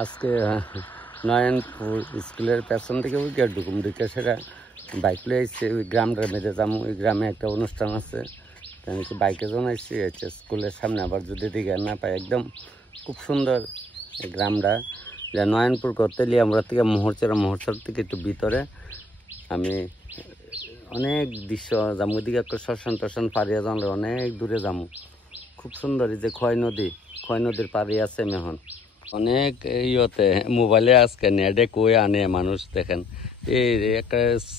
আজকে নয়নপুর স্কুলের পেছন থেকে উইকেট ঢুকুম ঢুকে সেটা বাইক লয়ে আসছে ওই গ্রামটার মেয়েদের যাবো। ওই গ্রামে একটা অনুষ্ঠান আছে, আমি কি বাইকে জমাইছি হচ্ছে স্কুলের সামনে। আবার যদি দিকে না পাই একদম খুব সুন্দর এই গ্রামটা। যা নয়নপুর করতে লিয়ে আমরা থেকে মোহরচর থেকে একটু ভিতরে আমি অনেক দৃশ্য যাবো। ওইদিকে একটা শ্মশান টশান পাড়িয়া জানলে অনেক দূরে যাবো। খুব সুন্দর এই যে ক্ষয় নদীর পাড়ি আছে মেহন অনেক ইয়তে মোবাইলে আজকে নেটে কই আনে মানুষ দেখেন। এই একটা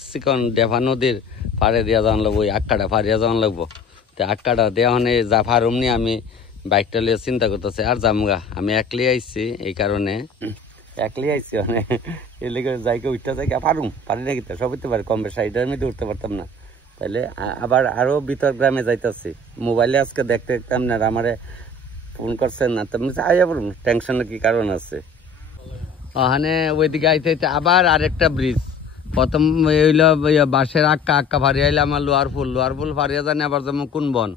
চিকন ডেফা নদীর পাড়ে দিয়া যাওয়ান লাগবো, ওই আক্কাটা পাড়িয়া যাওয়ান লাগবো। তো আক্কাটা দেওয়া হনে যা ফারুম নি আমি বাইকটা লিয়ে চিন্তা করতেছি আর যামগা। আমি একলি আইছি এই কারণে একলি আইছি মানে এর লেগে যাইকে উঠতে যাই পারুম পারি না কিন্তু সব উঠতে পারি, কম বেশি এটার মধ্যে উঠতে পারতাম না। তাহলে আবার আরো ভিতর গ্রামে যাইতেছি। মোবাইলে আজকে দেখতে দেখতাম না আমারে ফোন করছেন না, তুমি আইয়া বলুন টেনশনের কি কারণ আছে। ওখানে ওইদিকে আইতে আইতে আবার আরেকটা ব্রিজ, প্রথম হইলো বাঁশের আক্কা ফারিয়া আইলে আমার লোয়ার ফুল ফারিয়া জানি আবার যেমন কোন বন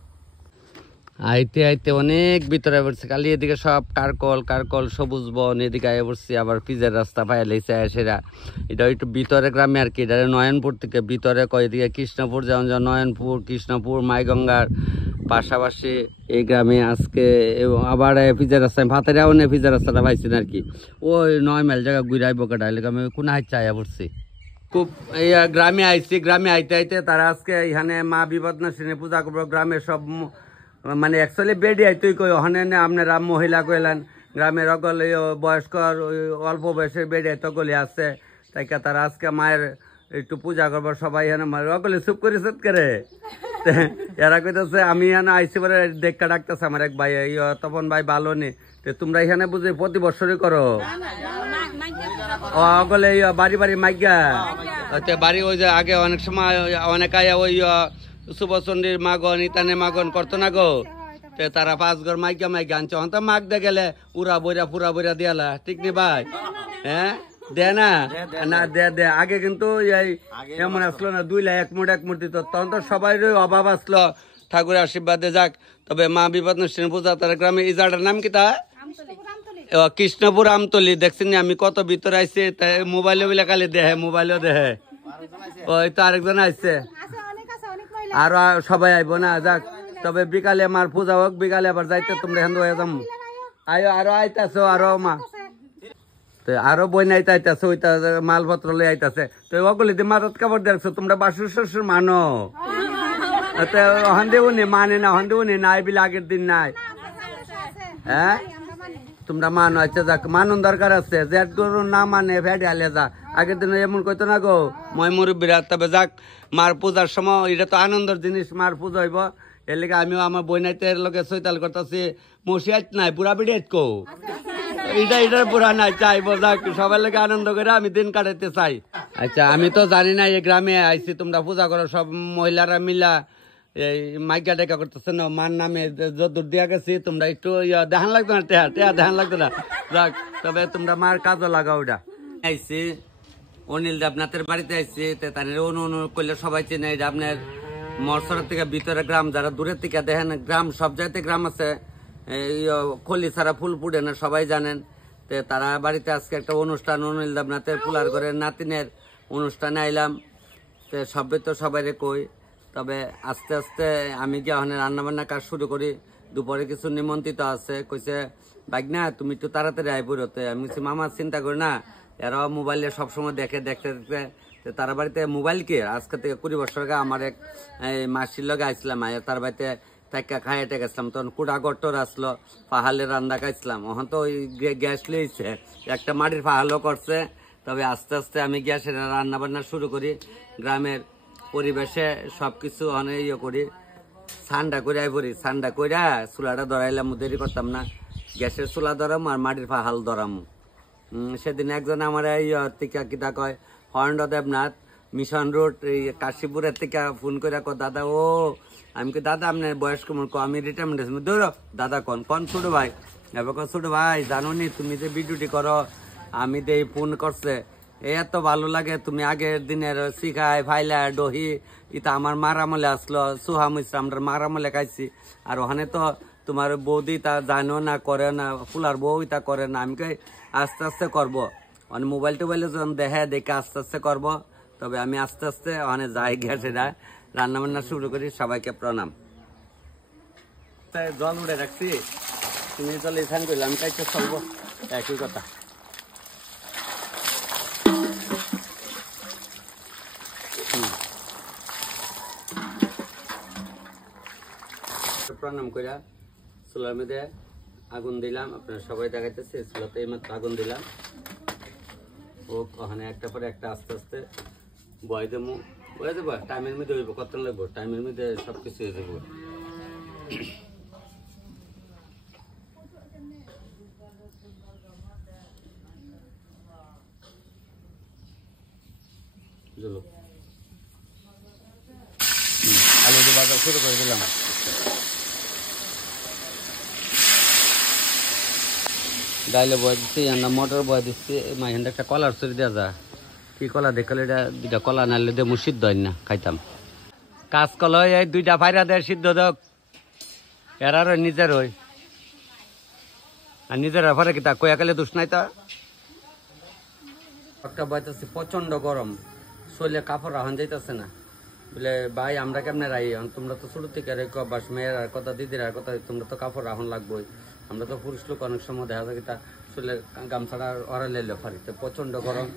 আইতে আইতে অনেক ভিতরে পড়ছে। খালি এদিকে সব কারকল সবুজ বন, এদিকে আইয়া পড়ছি আবার পিজের রাস্তা পাইলেছে সেরা। এটা একটু ভিতরে গ্রামে আর কি, এটা নয়নপুর থেকে ভিতরে কয় এদিকে কৃষ্ণপুর যেমন নয়নপুর কৃষ্ণপুর মাইগঙ্গার পাশাপাশি এই গ্রামে আজকে আবার পিজের রাস্তায় ভাতের এমন পিজের রাস্তাটা পাইছি না আর কি। ওই 9 মাইল জায়গা ঘুরাইবো কাটাইলে আমি কোন হাইতে আইয়া পড়ছি। খুব এই গ্রামে আইছি, গ্রামে আইতে আইতে তারা আজকে এখানে মা বিপদনাশিনী পূজা করবো। গ্রামের সব মানে অ্যাকচুয়ালি বেডি আইতুই কই ওখানে আপনারা মহিলা কইলেন গ্রামের অকল বয়স্কর অল্প বয়সের বেডি তকলি আছে, তাই তারা আজকে মায়ের একটু পূজা করবো সবাই এখানে মায়ের অকলে চুপ করে চুপ করে এরা কইতেছে আমি এখানে আইসি পরে দেখা ডাকতেছে আমার এক ভাই তপন ভাই ভালো নি তোমরা এখানে বুঝি প্রতি বছরই করো অকলে বাড়ি বাড়ি মাইগা বাড়ি ওই যে আগে অনেক সময় অনেক আয়া ওই সুবচন্ডীর মাগন ইতানে মাগন করতো না গো, তারা 5 ঘর মাইকা আনছে তো মাগ দে গেলে পুরা বইরা দিয়ালা ঠিক নি ভাই? হ্যাঁ দে না না দে আগে কিন্তু এমন আসলো না 2 লাখ 1 মুঠ দিত, তখন তো সবাই অভাব আসলো। ঠাকুরের আশীর্বাদে যাক। তবে মা বিপদনাশিনী পূজা তার গ্রামে এই জায়গাটার নাম কি তা কৃষ্ণপুর আমতলি। দেখছেন আমি কত ভিতরে আইসি, মোবাইলে বলে খালি দেহে মোবাইলেও দেহে। ওই তো আরেকজন আইসছে আর সবাই আইব না যাক। তবে বিকালে আমার পূজা হোক, বিকালে আবার যাইতে তোমরা এখান হয়ে যাম আয়ো আরো আইতাছো আরো মা আরো বই নাইতে আইতাছে ওইটা মালপত্র লই আইতাছে। তো ওগুলি দিয়ে মাথাত কাপড় দেখছো তোমরা বাসুর শ্বশুর মানো হন দেবো নি মানে না হন দেবো নি নাই বিলে আগের দিন নাই। হ্যাঁ তোমরা মানো, আচ্ছা যাক মানুন দরকার আছে। জেট গরু না মানে ফেটে আলে যা আগের দিন এমন কইতো না গো মই মুরব্বীরা। তবে যাক মার পূজার সময় এটা তো আনন্দের জিনিস, মার পূজা হইব এর লেগে আমিও আমার বইনাইতের লোকে চৈতাল করতেছি মশিয়াত নাই পুরা বিড়িয়াত কো এটার পুরা নাই চাইবো যাক সবার লেগে আনন্দ করে আমি দিন কাটাইতে চাই। আচ্ছা আমি তো জানি না এই গ্রামে আইছি তোমরা পূজা করো সব মহিলারা মিলা এই মাইকা টেকা করতেছে না মার নামে যদূর দিয়া গেছি তোমরা একটু দেখান লাগতো না টেহা দেখান লাগতো না যাক। তবে তোমরা মার কাজও লাগাও ওটা আইসি অনিল দেবনাথের বাড়িতে আইসি তাদের অনু করলে সবাই চেনে। এটা আপনার মরসরের থেকে ভিতরে গ্রাম, যারা দূরের থেকে দেখেন গ্রাম সব জায়গাতে গ্রাম আছে খলি ছাড়া ফুল ফুটে না সবাই জানেন। তারা বাড়িতে আজকে একটা অনুষ্ঠান অনিল দেবনাথের ফুলার ঘরের নাতিনের অনুষ্ঠানে আইলাম। সবাই তো সবাই কই। তবে আস্তে আস্তে আমি গিয়ে ওখানে রান্নাবান্না কাজ শুরু করি। দুপুরে কিছু নিমন্ত্রিত আছে, কইছে বাগনা তুমি একটু তাড়াতাড়ি আই বেরোতে। আমি বলছি মামা চিন্তা করি না, এরাও মোবাইলে সবসময় দেখতে দেখতে তারা বাড়িতে মোবাইল কে আজকে থেকে 20 বছর আগে আমার এক মাসির লগে আইসলাম তার বাড়িতে টাকা খাইতে গেছিলাম, তখন কুড়া গট্টর আসলো পাহাড়ে রান্না খাইছিলাম। ওখান তো ওই গ্যাস লিয়েছে একটা মাটির পাহাড়ও করছে। তবে আস্তে আস্তে আমি গ্যাসের রান্না বান্না শুরু করি। গ্রামের পরিবেশে সবকিছু অনেক করি, ঠান্ডা করে পড়ি ঠান্ডা কইরা চুলাটা ধরাইলাম, দেরি করতাম না। গ্যাসের চুলা ধরামো আর মাটির পাহাড় ধরামো। সেদিন একজন আমার টিকা কিতা কয় হরেন্দ্র দেবনাথ মিশন রোড এই কাশীপুরের থেকে ফোন করে দাদা ও আমি কি দাদা আপনার বয়স কেমন আমি রিটায়ারমেন্ট দৌড় দাদা কন ছোট ভাই এবার ছোট ভাই জানো নি তুমি যে ভিডিওটি করো আমি যে ফোন করছে এত ভালো লাগে তুমি আগের দিনের শিখায় ফাইলা দহি ইটা আমার মারামলে আসলো সুহা মিশ্রা আমরা মারামলে খাইছি। আর ওখানে তো তোমার বৌদি তা জানো না করে না ফুলার বউ তা করে না। আস্তে আস্তে করবো, মানে মোবাইল টোবাইলে যখন দেখে আস্তে আস্তে করবো। তবে আমি আস্তে আস্তে ওখানে যাই গ্যাসেরা রান্না বান্না শুরু করি। সবাইকে প্রণাম। জল উড়ে রাখছি, তুমি জল এখান করলে আমি কাইতে চলবো, একই কথা। প্রণাম কইরা চুলার মধ্যে আগুন দিলাম, আপনারা সবাই দেখাইতেছে। চুলাতে এইমাত্র আগুন দিলাম, ও ওখানে একটা পরে একটা আস্তে আস্তে বয় দেবো, বয়ে দেবো। টাইমের মধ্যে হইব, কত লাগবো, টাইমের মধ্যে সবকিছু হয়ে যাবো। আলু দিয়ে বাজার শুরু করে দিলাম। ডাইলে বয় দিচ্ছি, মটর বয় দিচ্ছি। মাঝখানে একটা কলার চুরি দেওয়া যা, কি কলা দেখলে এটা দুইটা কলা নাইলে দিয়ে মুখ সিদ্ধ হয় না, খাইতাম। কাজ কলা এই দুইটা ফাইরা দেয় সিদ্ধ দেখ, এরার নিজের হই আর নিজের ফরে কি তা কয়া কালে দোষ নাই। তা একটা বয়তেছে প্রচন্ড গরম, শরীরে কাপড় রাহন যাইতেছে না। বলে ভাই আমরা কেমনে রাই, তোমরা তো ছোট থেকে রেখো বাস, মেয়ের আর কথা দিদির আর কথা, তোমরা তো কাপড় রাহন লাগবোই। আমরা তো পুরুষ লোক, অনেক সময় দেখা যায় তা শরীরে গামছাড়া ওরা লেলে ফারিতে প্রচন্ড গরম।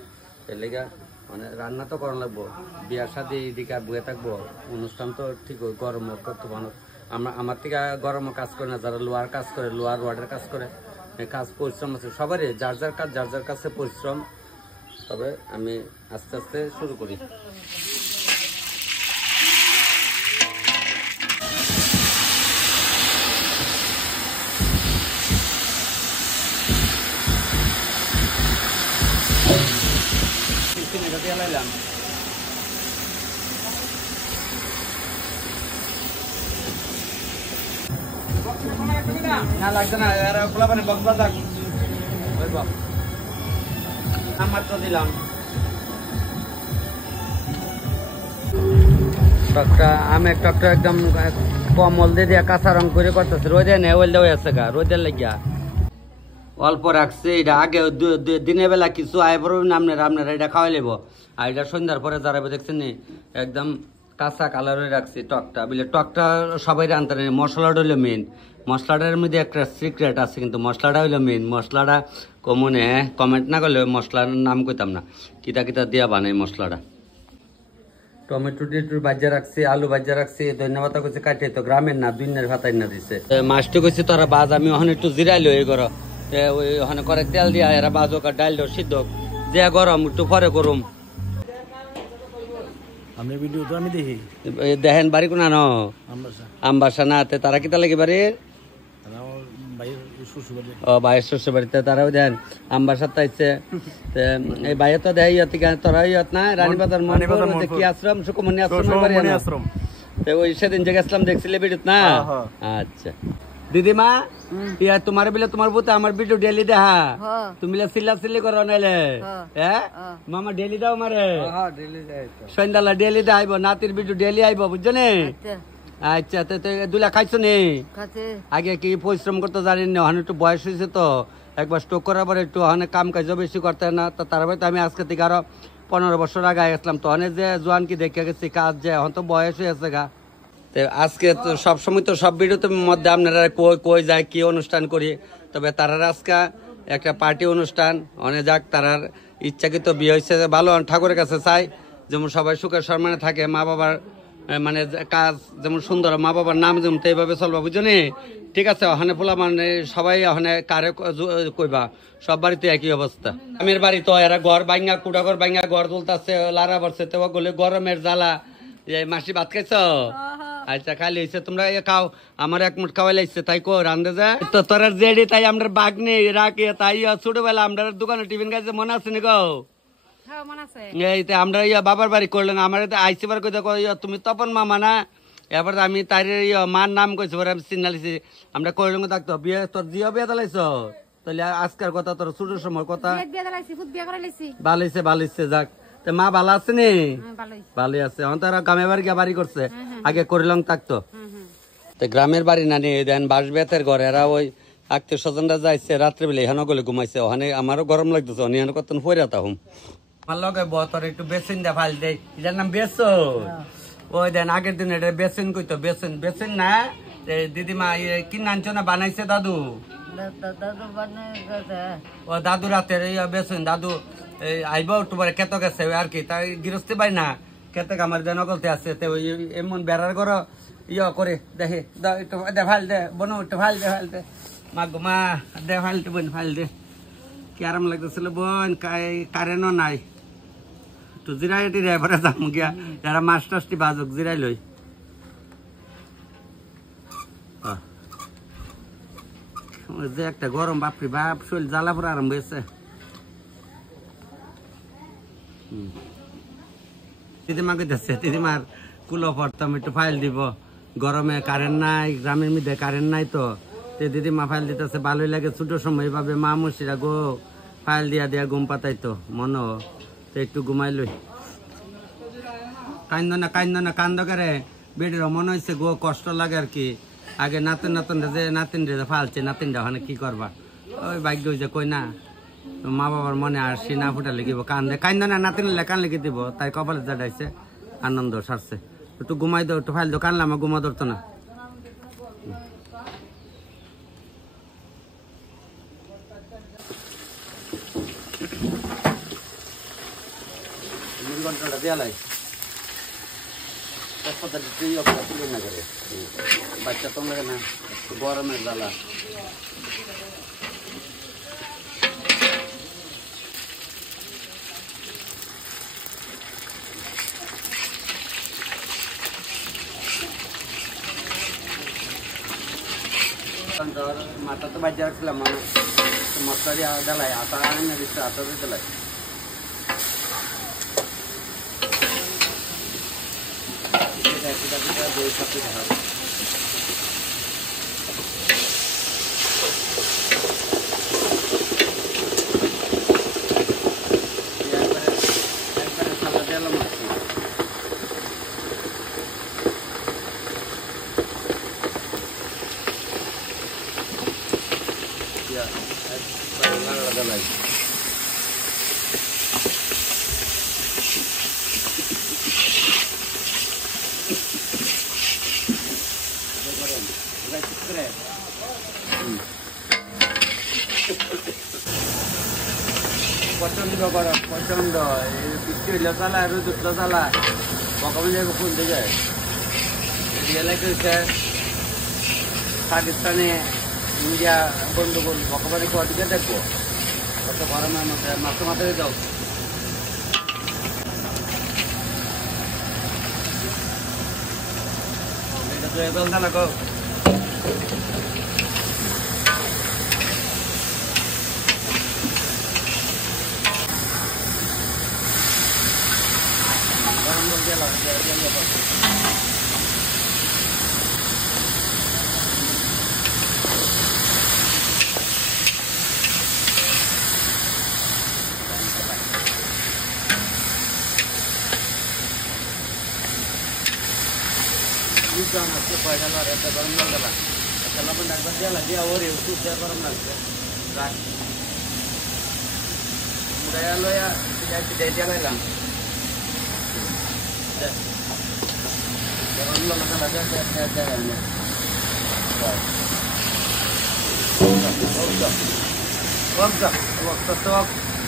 এর লেগে মানে রান্না তো করা লাগবো, বিয়ার সাথে এদিকে আর বয়ে থাকবো, অনুষ্ঠান তো ঠিক গরম করতে মানুষ। আমার থেকে গরমও কাজ করে না, যারা লোহার কাজ করে, লোহার ওয়ার্ডের কাজ করে, কাজ পরিশ্রম আছে সবারই, যার যার কাজ যার যার কাছে পরিশ্রম। তবে আমি আস্তে আস্তে শুরু করি। না লাগছে না, খোলা পানি বক্সা থাক, মাত্র দিলাম। টকটা আমের টকটা একদম কমল দিয়ে কাঁচা রং করে করতেছে, রোদে নেই ওইল দেওয়া আছে গা, রোদের লাগিয়া অল্প রাখছে। এটা আগে দিনের বেলা কিছু আয় পড়বেন আপনারা এটা খাওয়াই লেব, আর এটা সন্ধ্যার পরে দাঁড়াবে দেখছেন নি একদম কাঁচা কালারে রাখছি টকটা। বুঝলে টকটা সবাই রান্তে নেই, মশলাটা হইলো মেন। মশলাটার মধ্যে একটা সিক্রেট আছে, কিন্তু মশলাটা হইলো মেন। মশলাটা কমনে কমেন্ট না করলে মশলার নাম কইতাম না, কিতা কিতা দিয়া বানাই মশলাটা। টমেটো টেটু বাজ্যা রাখছি, আলু বাজ্যা রাখছি, ধন্যবাদ করছি কাটে, তো গ্রামের না দুইনের ভাতাই না দিছে। মাছটা কইছি তোরা বাজ, আমি ওখানে একটু জিরাইলো এই করো, ওই ওখানে করে তেল দিয়া এরা বাজ হোক, ডাইল সিদ্ধ যে গরম একটু পরে গরম। আমি ভিডিও তো আমি দেখি, দেখেন বাড়ি কোনা ন আমবাসা না, তারা কিতা লাগে বাড়ির ও ভাইয়ের শ্বশুর বাড়িতে, তারাও দেন আমবাসার তাইছে। এই ভাইয়ে তো দেয় ইয়ত, তোরা ইয়ত না রানীবাজার মনে কি আশ্রম, সুকুমনি আশ্রম, ওই সেদিন যে গেছিলাম দেখছিলে ভিডিও না। আচ্ছা দিদিমা, ইয়া তোমার বিলে তোমার বুতে আমার ভিডিও ডেলি দেখা, তুমি সিল্লা সিল্লি করো নাইলে, হ্যাঁ মামা ডেলি দাও মারে, সন্ধ্যালা ডেলি দা আইব, নাতির ভিডিও ডেলি আইব, বুঝছো নে। আচ্ছা তো দুলা খাইছো নি? আগে কি পরিশ্রম করতে জানি না, ওখানে একটু বয়স হয়েছে তো, একবার স্ট্রোক করার পরে একটু ওখানে কাম কাজও বেশি করতে না, তো তারপরে তো আমি আজকে থেকে আরো 15 বছর আগে আসলাম, তো অনেক যে জোয়ান কি দেখে গেছি কাজ, যে এখন তো বয়স হয়েছে গা। আজকে তো সবসময় তো সব ভিডিওতে মধ্যে আপনারা কই যায় কি অনুষ্ঠান করি, তবে তারার আজকে একটা পার্টি অনুষ্ঠান, অনেক যাক তারার ইচ্ছাকৃত বিয়ে হয়েছে, ভালো ঠাকুরের কাছে চাই যেমন সবাই সুখের সম্মানে থাকে, মা বাবার মানে কাজ যেমন সুন্দর, মা বাবার নাম যেমন এইভাবে চলবা, বুঝছো নি। ঠিক আছে, ওখানে পোলা মানে সবাই ওখানে কারে কইবা, সব বাড়িতে একই অবস্থা। আমের বাড়ি তো এরা ঘর ভাঙ্গা, কুড়া ঘর ভাঙ্গা ঘর তুলতেছে, লারা পড়ছে, তো গলে গরমের জ্বালা। মাসি ভাত খাইছ? আচ্ছা খালি হয়েছে, তোমরা খাও, আমার এক মুঠ খাওয়াই লাগছে, তাই কো রান্ধে যা তো তোরা জেডি, তাই আমরা বাঘ নেই রাখি, তাই ছোটবেলা আমরা দোকানে টিফিন খাইছে, মনে আছে নি গো? এইতে আমরা বাবার বাড়ি করলেন, আমার আইসি বার কই তুমি তপন মামা না, এবার আমি তার মার নাম কইছি, আমি চিনালিছি, আমরা কইলাম থাকতো বিয়ে, তোর জিও বিয়ে দালাইছ, তাহলে আজকের কথা তোর ছোট সময় কথা, ভালো হয়েছে যাক। মা ভালো আছে নি? ভালো আছে, তারা গ্রামের বাড়ি বাড়ি করছে, আগে করিলাম থাকতো। গ্রামের বাড়ি না নিয়ে দেন বাঁশ বেতের ঘর, এরা ওই আত্মীয় স্বজনরা যাইছে রাত্রেবেলা এখানে গলে ঘুমাইছে ওখানে আমারও গরম লাগতেছে অনেক কত পরে তাহম আমার লগে বতর একটু বেসিন দে ফাল দেয় এটার নাম বেসন ওই দেন আগের দিন এটা বেসিন কইতো বেসিন বেসিন না দিদিমা কিনে আনছো না বানাইছে দাদু ও দাদু রাতের বেসন দাদু আইব একটু পরে কেত গেছে আর কি তাই গৃহস্থী পাই না কেতে আমার যেন গলতে আছে এমন বেড়ার ঘর করে দেখে একটু দে ভাল দে বনো একটু ভাল দে মা গো মা দে ভাল দে বোন ভাল দে কি আরাম লাগতেছিল বোন কারেন্টও নাই একটু জিরাই এটি রেপরে যাম গিয়া যারা মাছ টাছটি বাজুক জিরাই লই যে একটা গরম বাপরি বাপ শরীর জ্বালা পড়া আরম্ভ হয়েছে দিদিমাকে দেখছে দিদিমার কুলো পড়তাম একটু ফাইল দিব গরমে কারেন্ট নাই গ্রামের মধ্যে কারেন্ট নাই তো দিদিমা ফাইল দিতেছে ভালোই লাগে ছোট সময় ভাবে মা মুসিরা গো ফাইল দিয়া দিয়া ঘুম পাতাইতো মনো তো একটু ঘুমাই লই কান্দ করে বেডির মনে হয়েছে গো কষ্ট লাগে আর কি আগে নাতিন রে ফালছে নাতিনটা ওখানে কি করবা ওই ভাগ্য যে কই না মা বাবার মনে আর সে না ফুটা লিখিব কান্দ না নাতিন কান লিখে দিব তাই কপালে জাডাইছে আনন্দ সারছে একটু ঘুমাই দাও একটু ফাইল দাও কানলে আমার ঘুমা ধরতো না ঘন্টাটা দেয়ালাই বাচ্চা তো লাগে না গরমের জ্বালা মাথা তো বাজে রাখছিলাম মশলারি জ্বালাই আটা এনে দিচ্ছে আটা জ্বালাই দই সাথে দেখা প্রচন্ড গরম প্রচন্ড বৃষ্টি হইলে চালা রোদ উঠলে চালা বকাবলি ফুল দিয়ে যায় এলাকা হচ্ছে পাকিস্তানে ইন্ডিয়া বন্ধুগুল বকাবালি দিকে দেখবো কত গরমের মধ্যে মাথা মাথায় যাও এটা তো এদল না গো गरम लगला त्याला पण डाक्टर द्याला द्यावर येऊ त्या गरम लागते दयालो या त्याची द्यायच्या लागला गरम लागला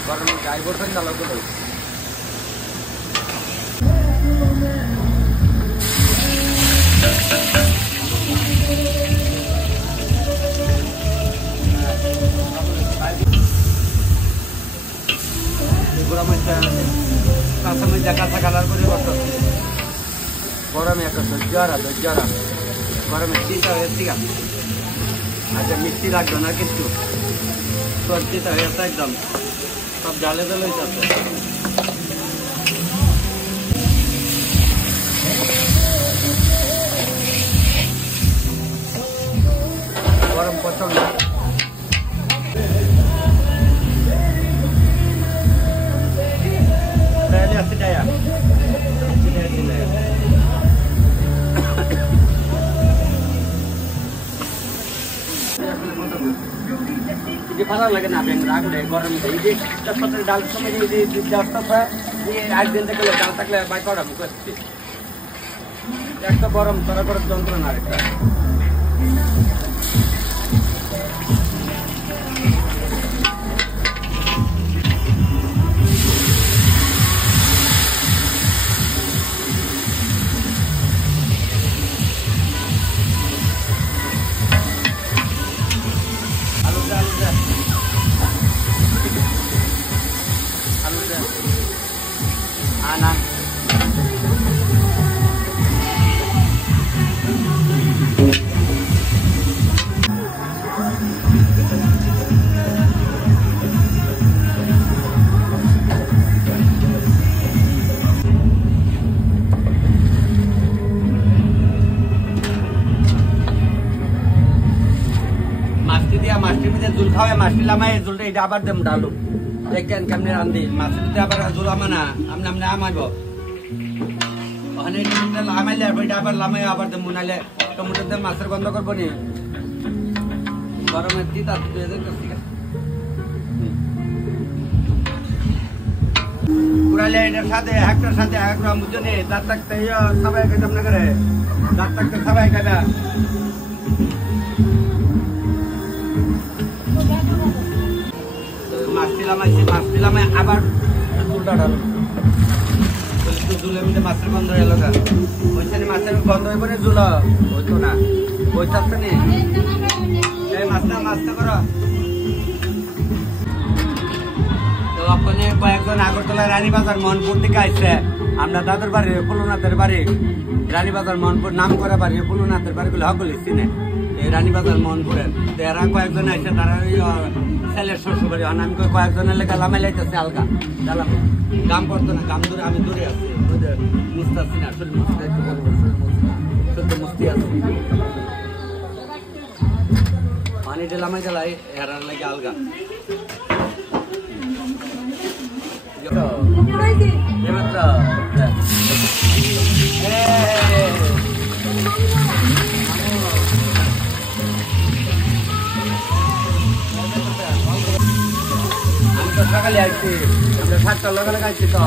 गरम गाय बसून झालं कुठं কাঁচা কালার করে করতেছে গরমে একটা দজ্জারা গরমে চিন্তা হয়েছে আচ্ছা মিষ্টি লাগবে না কিন্তু সর্দিটা হয়েছে একদম সব জালে জালে যাচ্ছে গরম প্রচন্ড করা লাগে না বেন রাখলে গরম এই যে তারপরে ডাল সময় এই যে যাত্রা এই একদিন থেকে ডাল থাকলে বাই করা করছি একটা গরম তরা করে যন্ত্রণা একটা জুল খাওয়া মাছটি লামাই জুলটা এটা আবার দেম ডালু দেখেন কেমনে রান্ধি মাছটি আবার জুল আমা না আমনে আমনে আমাইব ওখানে লামাইলে এটা আবার লামাই আবার দেম নাইলে টমেটো দিয়ে মাছের গন্ধ করবো নি গরমের তিতা পুরালে এটার সাথে একটার সাথে এক রকম বুঝলি দাঁত থাকতে সবাই খেতাম না করে দাঁত থাকতে সবাই খাইবা মাছ দিলাম আবার চুলটা ঢালো জুলের মধ্যে মাছের গন্ধ এলো ওইখানে মাছের গন্ধ হয়ে পরে জুল হইতো না ওই থাকছে নি এই মাছটা করো তো ওখানে কয়েকজন আগরতলা রানীবাজার মোহনপুর থেকে আসছে আমরা দাদুর বাড়ি ফুলনাথের বাড়ি রানীবাজার মোহনপুর নাম করে বাড়ি ফুলনাথের বাড়িগুলো হকগুলি চিনে এই রানীবাজার মোহনপুরের তো এরা কয়েকজন আসছে তারা ছেলের শ্বশুর বাড়ি আমি কয়েকজনের লেগে লামাই লাইতেছে হালকা জ্বালাম গাম করতো না গাম ধরে আমি দূরে আছি মুস্তি আসছি না শরীর মুস্তি একটু বলবো শরীর মুস্তি আছে পানিটা লামাই জ্বালাই এরার লাগে আলগা সকালে আসছি আমরা 7টার লগে লাগাইছি তো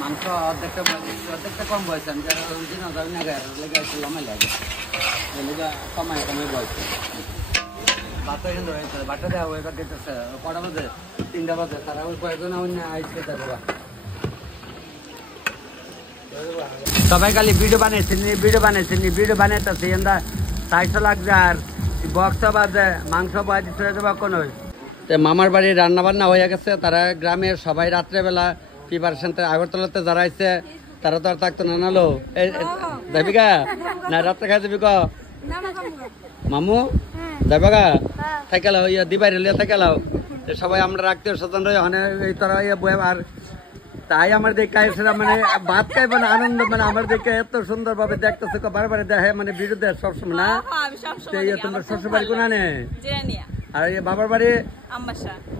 মাংস অর্ধেকটা কম বয়স আমি যারা লেগে আসছিল আমার লাগে কমায় বয়স বাটা দেওয়া এবার দিতেছে কটা বাজে 3টা বাজে তারা ওই কয়েকজন আইসে দেখবা সবাই খালি ভিডিও বানাইতেছে এন্দা 400 লাগছে আর বক্স বাজে মাংস বাজি ছেড়ে দেবা কোন মামার বাড়ি রান্না বান্না হয়ে গেছে তারা গ্রামের সবাই রাত্রেবেলা প্রিপারেশন আগরতলাতে যারা আইছে তারা তো আর থাকতো না নালো যাবি গা না রাত্রে খাই যাবি ক মামু যাবে গা থাকেলাও দিবাই রেলিয়া থাকেলাও সবাই আমরা রাখতে স্বতন এই তারা বয়ে আর তাই আমার দেখে মানে ভাত খাইবে না আনন্দ মানে আমার দেখে এত সুন্দর ভাবে দেখতেছে বারবার দেখে মানে বিরুদ্ধে সবসময় না তোমার শ্বশুর বাড়ি কোন আনে আর বাবার বাড়ি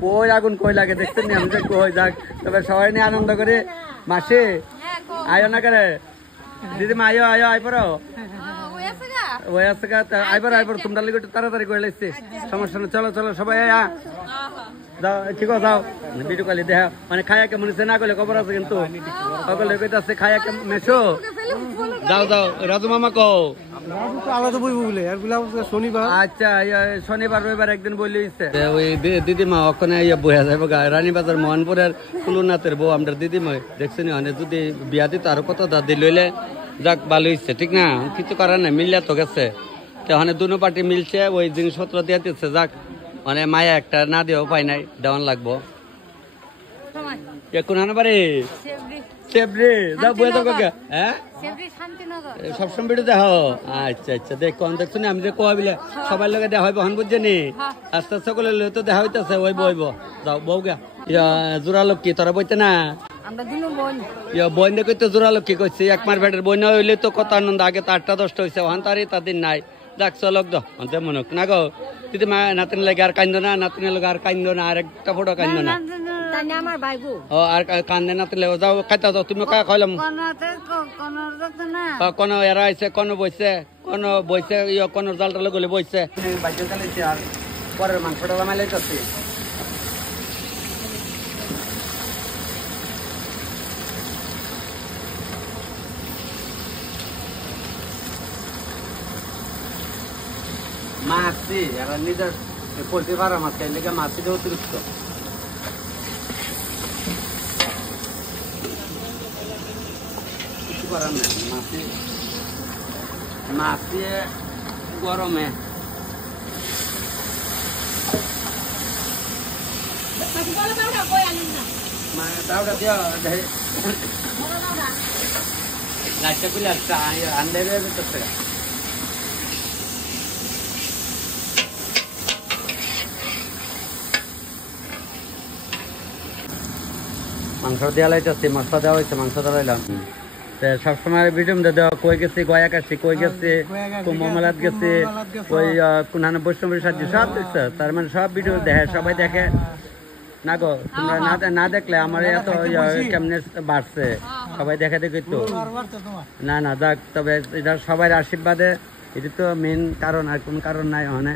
কই আগুন কই লাগে দেখছেন আমি যে কই যাক তবে সবাই নিয়ে আনন্দ করে মাসে আয়ো না করে দিদিমা আয়ো আই পড়ো আইবার তোমরা লিগে একটু তাড়াতাড়ি করে লাগছে সমস্যা না চলো সবাই যাও ঠিক আছে যাও ভিডিও কলে দেখা মানে খায়াকে মনে না করলে খবর আছে কিন্তু সকলে কইতাছে খায়াকে মেশো যাও রাজু মামা কও আলাদা বইব বলে আর শনিবার আচ্ছা শনিবার রবিবার একদিন বলে হইছে ওই দিদিমা ওখানে বইয়া যাবে রানীবাজার মোহনপুরের ফুলনাথের বউ আমরা দিদিমা দেখছেন যদি বিয়া দিত আরো কত দাদি লইলে যাক ভালো হচ্ছে ঠিক না কিছু করার নাই মিললে তো গেছে ওখানে দুনো পার্টি মিলছে ওই জিনিসপত্র দিয়ে দিচ্ছে যাক মানে মায়া একটা না দিয়ে উপায় নাই দেওয়ান লাগবো কোন বাড়ি সবসময় ভিডিও দেখো আচ্ছা দেখ কম দেখছো আমি যে কবিলে সবার লগে দেখা হইব হন বুঝছেনি আস্তে আস্তে করে তো দেখা হইতেছে ওই বইব যাও বউ গা জোড়া লোক কি তোরা বইতে না বই দেখে তো জোড়া লোক কি করছে এক মার ভেটের বই না হইলে তো কত আনন্দ আগে তো 8টা 10টা হয়েছে ওখান তারই তাদের নাই যাক চলক দো অন্তে মনক না গো দিদি মা নাতনি লাগে আর কান্দো না নাতনি লাগে আর কান্দো না আর একটা ফটো কান্দো না তাই আমার ভাইবো ও আর কান্দে নাতনি লাগে যাও খাইতা যাও তুমি কা খাইলাম কোন এরা আইছে কোন বইছে ইয়ে কোন জালটা লগে বইছে বাইরে চালাইছে আর পরের মাংসটা মাইলাই করছে মাছি এরা নিজের পোল্ট্রি ফার্ম আছে লেগে মাছি দিয়ে অতিরিক্ত কিছু করার নেই মাছি গরমে দাওটা দিয়া লাইটটা খুলে আসছে আন্দাজ করতে মাংস দেওয়া লাইতেছি মশলা দেওয়া হয়েছে মাংস দেওয়াইলাম সবসময় ভিডিও দেওয়া কই গেছি গয়া কাছি কই গেছি মোমালাত গেছি ওই কোনখানে বৈষ্ণবী সাহায্য সব দেখছে তার মানে সব ভিডিও দেখে সবাই দেখে না গো তোমরা না দেখলে আমার এত কেমনে বাড়ছে সবাই দেখে দেখি তো না না যাক তবে এটা সবার আশীর্বাদে এটা তো মেন কারণ আর কোন কারণ নাই ওখানে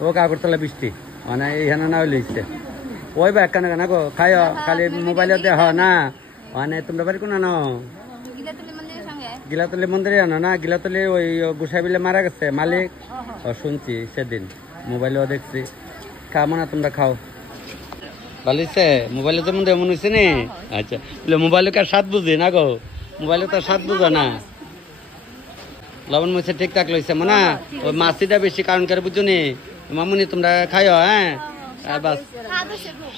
ও আগরতলা বৃষ্টি মানে এখানে না হইলে ওই বা কেন কেন গো খাই খালি মোবাইলে দেহ না মানে তোমরা বাড়ি কোন আনো গিলাতলি মন্দিরে আনো না গিলাতলি ওই গুসাই বিলে মারা গেছে মালিক শুনছি সেদিন মোবাইলেও দেখছি খাবো না তোমরা খাও ভালো হয়েছে মোবাইলে যেমন এমন হয়েছে নি আচ্ছা মোবাইলে কার স্বাদ বুঝি না গো মোবাইলে তো স্বাদ বুঝো না লবণ মরিচে ঠিকঠাক লইছে মানে ওই মাছিটা বেশি কারণ করে বুঝছো নি মামুনি তোমরা খাইও হ্যাঁ বাস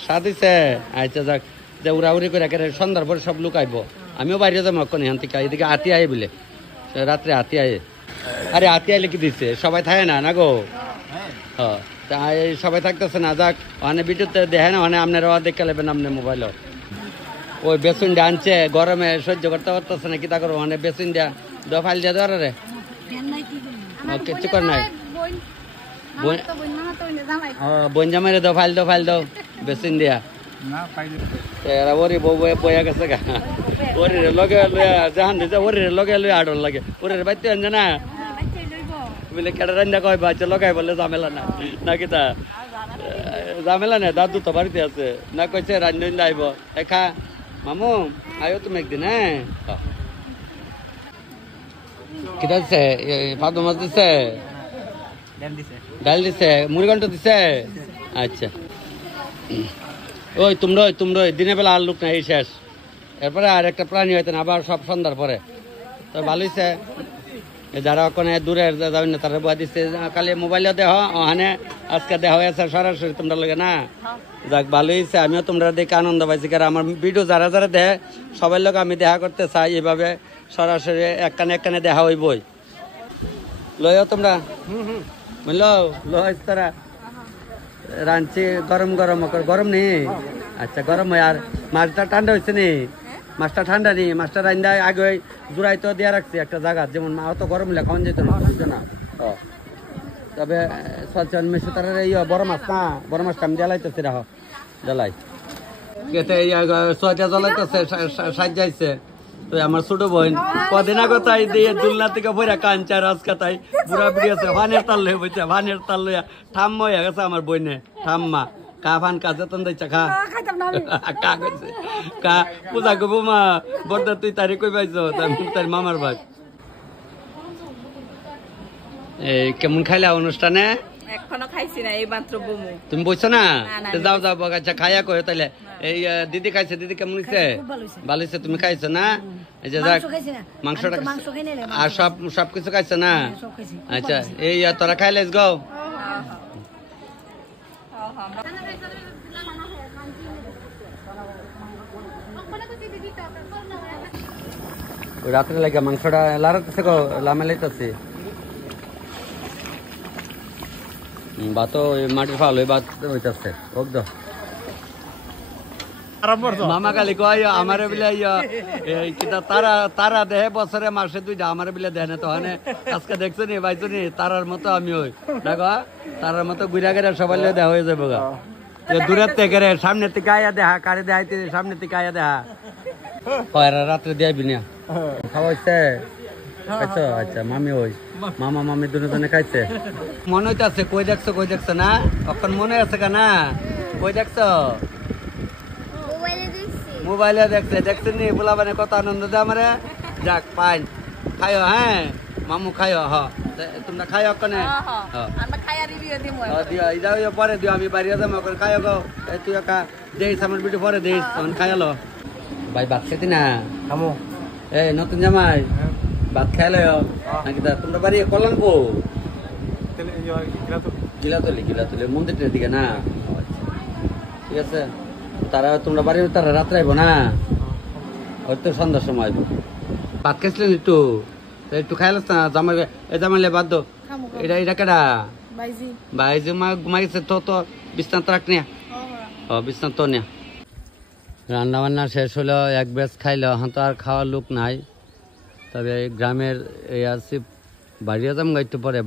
স্বাদ হয়েছে আচ্ছা যাক যে উড়াউড়ি করে সন্ধ্যার পরে সব লোক আইব আমিও বাইরে যাবো এখন এখান থেকে এদিকে হাতি আয়ে বলে রাত্রে হাতি আয়ে আরে হাতি আইলে কি দিচ্ছে সবাই থাকে না না গো হ্যাঁ সবাই থাকতেছে না যাক ওখানে ভিডিওতে দেখে না ওখানে আপনারা দেখে নেবেন আপনার মোবাইলও ওই বেসুন দিয়ে আনছে গরমে সহ্য করতে পারতেছে না কি তা করো ওখানে বেসুন দিয়া দফাইল দিয়ে দেওয়ার রে কিচ্ছু কর নাই বোন জামাইরে দফাইল দাও বেসুন দিয়া এরা ওরি বউ বয়া গেছে গা ওরি লগে জাহান দিছে ওরি লগে লই আডর লাগে ওরি বাইতে আনছে না বলে কেডা রান্না কয় বাচ্চা লগাই বলে ঝামেলা না নাকি তা ঝামেলা না দাদু তো বাড়িতে আছে না কইছে রান্না আইব খা মামু আয়ো তুমি একদিন হ্যাঁ কি দিছে পাবদা মাছ দিছে ডাল দিছে মুড়ি ঘন্ট দিছে আচ্ছা ওই তোমরা দিনের বেলা আর লোক নাই শেষ এরপরে আর একটা প্রাণী হইতেন আবার সব সন্ধ্যার পরে তো ভালো হয়েছে যারা ওখানে দূরে যাবেন না তারা বয়া দিচ্ছে কালি মোবাইলে দেহ ওখানে আজকে দেখা হয়েছে সরাসরি তোমরা লোকে না যাক ভালো হয়েছে আমিও তোমরা দেখে আনন্দ পাইছি কারণ আমার ভিডিও যারা যারা দেখে সবাই লোক আমি দেখা করতে চাই এইভাবে সরাসরি একখানে দেখা হইবই লইও তোমরা বুঝলো লইস তারা রাঁধছি গরম নেই আচ্ছা গরম হয় আর মাছটা ঠান্ডা হয়েছে নি মাছটা ঠান্ডা নেই মাছটা রান্না আগে জোড়াই তো দেওয়া রাখছি একটা জায়গা যেমন মা অত গরম হলে খাওয়ান যেত না বুঝছো না তবে চলছে মেশো তার বড় মাছ না বড় মাছটা আমি জ্বালাইতেছি রাহ জ্বালাই ছয়টা জ্বলাইতেছে সাজাইছে তো আমার ছোট বোন কদিন আগে তাই দিয়ে দুলনা থেকে বইরা কাঞ্চা রাজকা তাই বুড়া বুড়ি আছে ভানের তাল লইয়া বইছে ভানের তাল লইয়া ঠাম্মা হয়ে গেছে আমার বইনে ঠাম্মা কা ফান কাজে তন দিচ্ছে খা কা কইছে কা পূজা করবো মা বড়দা তুই তারি কই পাইছো তার মামার ভাই এই কেমন খাইলা অনুষ্ঠানে এখনো খাইছি না এই মাত্র বমু তুমি বইছো না যাও আচ্ছা খাইয়া কই তাইলে এই দিদি খাইছে দিদি কেমন হইছে ভালো হইছে তুমি খাইছো না এই যে মাংসটা আর সব কিছু খাইছো না আচ্ছা এই তোরা খাই লেটস গো রাত্রে লাগে মাংসটা লাড়াতেছে গো লামালাইতেছে ভাত মাটির ফাল ওই ভাত হইতেছে ওক দাও মামা খালি কয় আমারে বিলে কিতা তারা তারা দেহে বছরে মাসে 2টা আমারে বিলে দেয় না তো হানে আজকে দেখছো নি পাইছো নি তারার মতো আমি ওই দেখো তারার মতো ঘুরা গেলে সবাই দেওয়া হয়ে যাবো গা দূরের থেকে রে সামনে থেকে আয়া দেখা কারে দেখাইতে সামনে থেকে আয়া দেখা পয়রা রাত্রে দিয়াবি না খাওয়াইছে খাইছো আচ্ছা মামি ওই মামা মামি দুজনে খাইছে মনে হইতাছে কই দেখছো না এখন মনে আছে কেনা কই দেখছো মোবাইলে দেখছে নি বলাবানে কত আনন্দ দেয় আমারে যাক পাইন খাইও হ্যাঁ মামু খাইও তোমরা খাইও কনে আমরা খাইয়া রিভিউ দিমু দিও ইদাও পরে দিও আমি বাইরে যাবো এখন খাইও গো তুই একা দেইস আমার ভিডিও পরে দেইস তখন খাইলো ভাই ভাত খেতি না আমো এই নতুন জামাই ভাত খাইলো নাকি তোমরা বাড়ি কল্যাণপু গিলাতলি মন্দিরটার দিকে না ঠিক আছে তারা তোমরা বাড়ি তারা রাত্রে আইবো না ওই তো সন্ধ্যার সময় আইবো ভাত খাইছিলেন একটু খাইলাস না জামাই এই জামাইলে বাদ দো এটা কেডা ভাইজি মা ঘুমাই গেছে তো বিছনাত রাখ নিয়া বিছনাত তো নিয়া রান্না বান্না শেষ হলো এক বেশ খাইলো এখন তো আর খাওয়ার লোক নাই তবে গ্রামের এই আসি বাড়িয়া যাম একটু পরে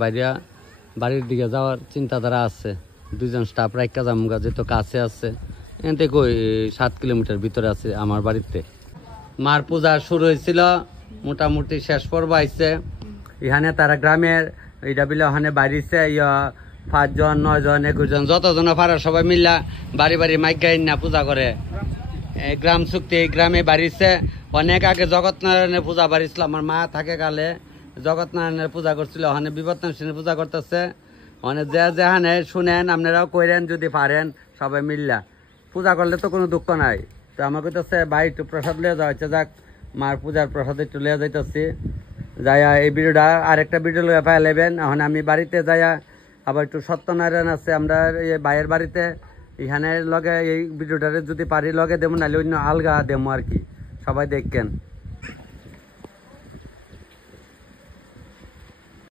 বাড়ির দিকে যাওয়ার চিন্তাধারা আছে 2জন স্টাফ রাখা যাম যেহেতু কাছে আছে এখান থেকে ওই 7 কিলোমিটার ভিতরে আছে আমার বাড়িতে মার পূজা শুরু হয়েছিল মোটামুটি শেষ পর্ব আইছে এখানে তারা গ্রামের এইটা বিলে ওখানে বাড়িছে 5 জন 9 জন 21 জন যতজন পারে সবাই মিল্লা বাড়ি মাইক গাই না পূজা করে গ্রাম চুক্তি গ্রামে বাড়িছে অনেক আগে জগৎনারায়ণের পূজা বাড়িছিল আমার মা থাকে কালে জগৎনারায়ণের পূজা করছিল ওখানে বিপত্তান পূজা করতেছে ওখানে যেখানে শুনেন আপনারাও কইরেন যদি পারেন সবাই মিল্লা পূজা করলে তো কোনো দুঃখ নাই তো আমার কইতেছে ভাই একটু প্রসাদ লিয়ে যাওয়া হচ্ছে যাক মার পূজার প্রসাদ একটু লিয়ে যাইতেছি যাইয়া এই ভিডিওটা আরেকটা ভিডিও লিয়ে পাই লেবেন এখন আমি বাড়িতে যাইয়া আবার একটু সত্যনারায়ণ আছে আমরা এই ভাইয়ের বাড়িতে এখানে লগে এই ভিডিওটারে যদি পারি লগে দেবো নাহলে অন্য আলগা দেবো আর কি সবাই দেখবেন।